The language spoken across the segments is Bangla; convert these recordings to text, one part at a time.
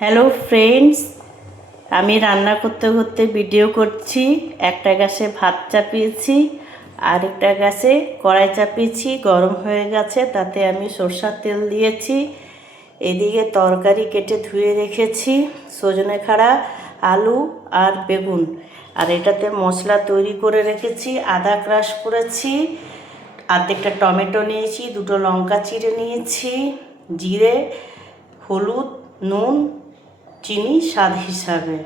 হ্যালো ফ্রেন্ডস, আমি রান্না করতে করতে ভিডিও করছি। একটা গ্যাসে ভাত চাপিয়েছি, আরেকটা গ্যাসে কড়াই চাপিয়েছি, গরম হয়ে গেছে। তাতে আমি সরষের তেল দিয়েছি। এদিকে তরকারি কেটে ধুয়ে রেখেছি, সজনে খাড়া, আলু আর বেগুন। আর এটাতে মশলা তৈরি করে রেখেছি, আদা ক্রাশ করেছি, আর্ধেকটা টমেটো নিয়েছি, দুটো লঙ্কা চিড়ে নিয়েছি, জিরে, হলুদ, নুন, চিনি স্বাদ হিসাবে।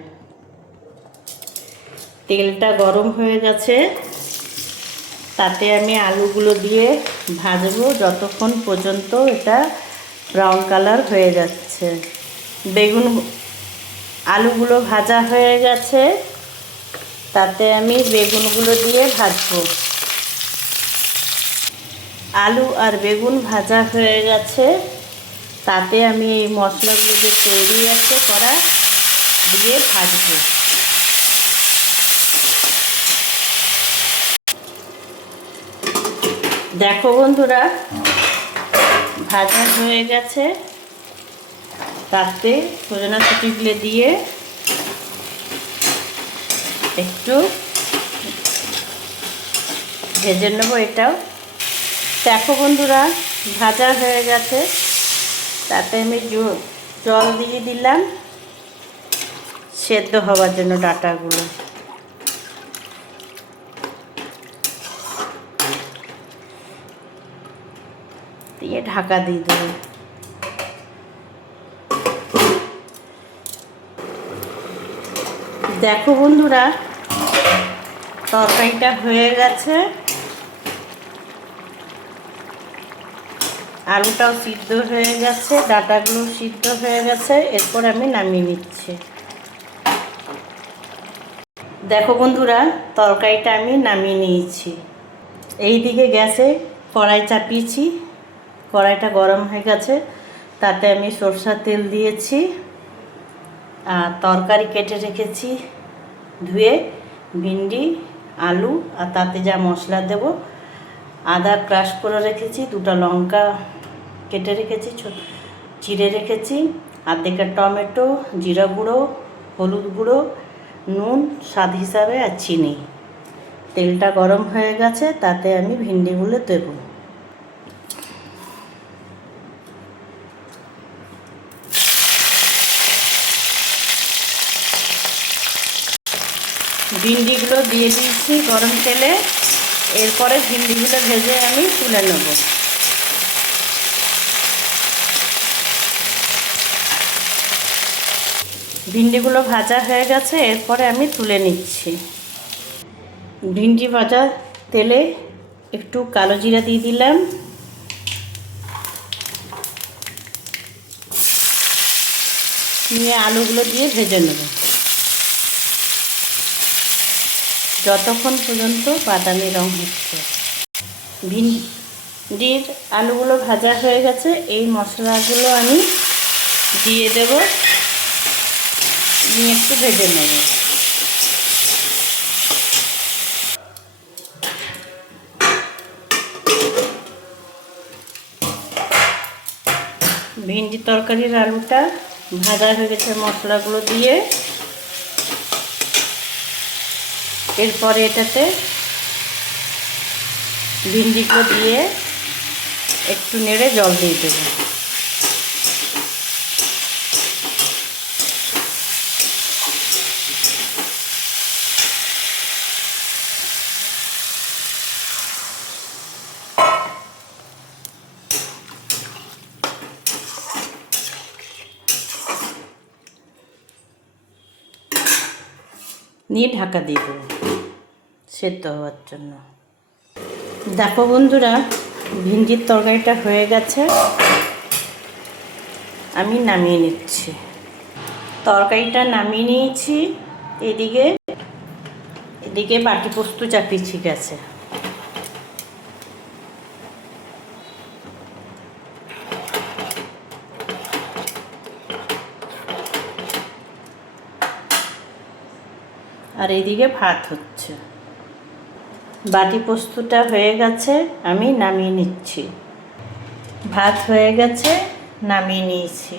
তেলটা গরম হয়ে গেছে, তাতে আমি আলুগুলো দিয়ে ভাজবো যতক্ষণ পর্যন্ত এটা ব্রাউন কালার হয়ে যাচ্ছে। আলুগুলো ভাজা হয়ে গেছে, তাতে আমি বেগুনগুলো দিয়ে ভাজবো। আলু আর বেগুন ভাজা হয়ে গেছে, তাতে আমি এই মশলাগুলো যে তৈরি আছে করা দিয়ে ভাজবো। দেখো বন্ধুরা, ভাজা হয়ে গেছে। তাতে সজনা চিটিগুলো দিয়ে একটু ভেজে নেবো। এটাও দেখো বন্ধুরা, ভাজা হয়ে গেছে। তাতে আমি জল দিয়ে দিলাম সেদ্ধ হওয়ার জন্য ডাঁটাগুলো। দিয়ে ঢাকা দিয়ে দেবো। দেখো বন্ধুরা, তরকারিটা হয়ে গেছে, আলুটাও সিদ্ধ হয়ে গেছে, ডাঁটাগুলো সিদ্ধ হয়ে গেছে। এরপর আমি নামিয়ে নিচ্ছি। দেখো বন্ধুরা, তরকারিটা আমি নামিয়ে নিয়েছি। এইদিকে গ্যাসে কড়াই চাপিয়েছি, কড়াইটা গরম হয়ে গেছে। তাতে আমি সরষের তেল দিয়েছি, আর তরকারি কেটে রেখেছি ধুয়ে, ভিন্ডি, আলু, আর তাতে যা মশলা দেব, আদা ক্রাশ করে রেখেছি, দুটো লঙ্কা কেটে রেখেছি, চিড়ে রেখেছি, আর্ধেকটা টমেটো, জিরা গুঁড়ো, হলুদ গুঁড়ো, নুন স্বাদ হিসাবে, আর চিনি। তেলটা গরম হয়ে গেছে, তাতে আমি ভিন্ডিগুলো দেব। ভিন্ডিগুলো দিয়ে দিয়েছি গরম তেলে। এরপরে ভিন্ডিগুলো ভেজে আমি তুলে নেব। ভিন্ডিগুলো ভাজা হয়ে গেছে, এরপরে আমি তুলে নিচ্ছি। ভিন্ডি ভাজা তেলে একটু কালো জিরা দিয়ে দিলাম, নিয়ে আলুগুলো দিয়ে ভেজে নেব যতক্ষণ পর্যন্ত বাদামি রং হচ্ছে। ভিন্ডির আলুগুলো ভাজা হয়ে গেছে, এই মশলাগুলো আমি দিয়ে দেব, নিয়ে একটু ভেজে নেব। ভিন্ডি তরকারির আলুটা ভাজা হয়ে গেছে মশলাগুলো দিয়ে। এরপরে এটাতে ভিন্ডিগুলো দিয়ে একটু নেড়ে জল দিয়ে দেবো। নিয়ে ঢাকা দিয়ে দেবো সেদ্ধ হওয়ার জন্য। দেখো বন্ধুরা, ভিন্ডির তরকারিটা হয়ে গেছে, আমি নামিয়ে নিচ্ছি। তরকারিটা নামিয়ে নিয়েছি। এদিকে বাটি পোস্ত চাপিয়েছি গ্যাসে। আর এদিকে ভাত হচ্ছে। বাটি পোস্তটা হয়ে গেছে, আমি নামিয়ে নিচ্ছি। ভাত হয়ে গেছে, নামিয়ে নিয়েছি।